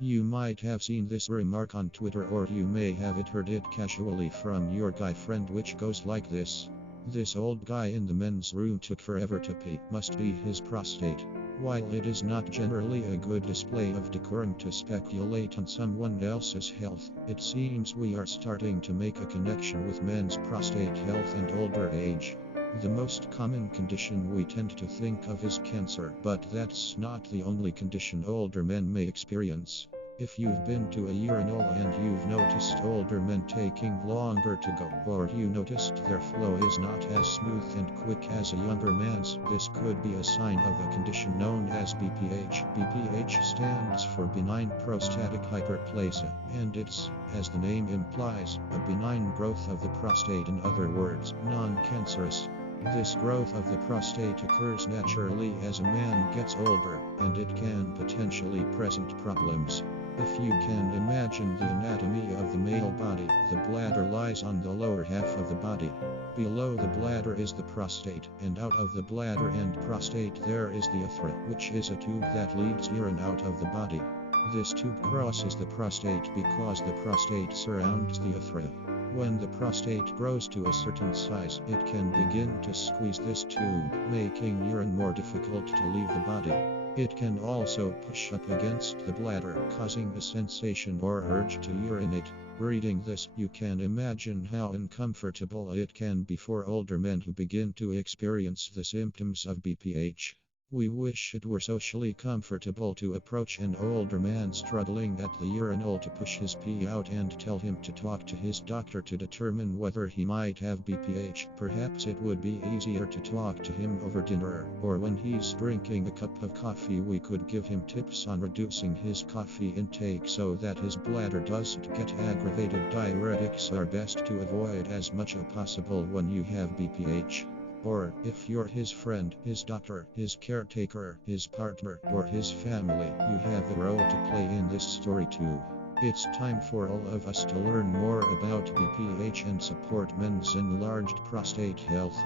You might have seen this remark on Twitter, or you may have heard it casually from your guy friend, which goes like this: "This old guy in the men's room took forever to pee, must be his prostate." While it is not generally a good display of decorum to speculate on someone else's health, it seems we are starting to make a connection with men's prostate health and older age. The most common condition we tend to think of is cancer, but that's not the only condition older men may experience. If you've been to a urinal and you've noticed older men taking longer to go, or you noticed their flow is not as smooth and quick as a younger man's, this could be a sign of a condition known as BPH. BPH stands for benign prostatic hyperplasia, and it's, as the name implies, a benign growth of the prostate, in other words, non-cancerous. This growth of the prostate occurs naturally as a man gets older, and it can potentially present problems. If you can imagine the anatomy of the male body, the bladder lies on the lower half of the body. Below the bladder is the prostate, and out of the bladder and prostate there is the urethra, which is a tube that leads urine out of the body. This tube crosses the prostate because the prostate surrounds the urethra. When the prostate grows to a certain size, it can begin to squeeze this tube, making urine more difficult to leave the body. It can also push up against the bladder, causing a sensation or urge to urinate. Reading this, you can imagine how uncomfortable it can be for older men who begin to experience the symptoms of BPH. We wish it were socially comfortable to approach an older man struggling at the urinal to push his pee out and tell him to talk to his doctor to determine whether he might have BPH. Perhaps it would be easier to talk to him over dinner, or when he's drinking a cup of coffee we could give him tips on reducing his coffee intake so that his bladder doesn't get aggravated. Diuretics are best to avoid as much as possible when you have BPH. Or, if you're his friend, his doctor, his caretaker, his partner, or his family, you have a role to play in this story too. It's time for all of us to learn more about BPH and support men's enlarged prostate health.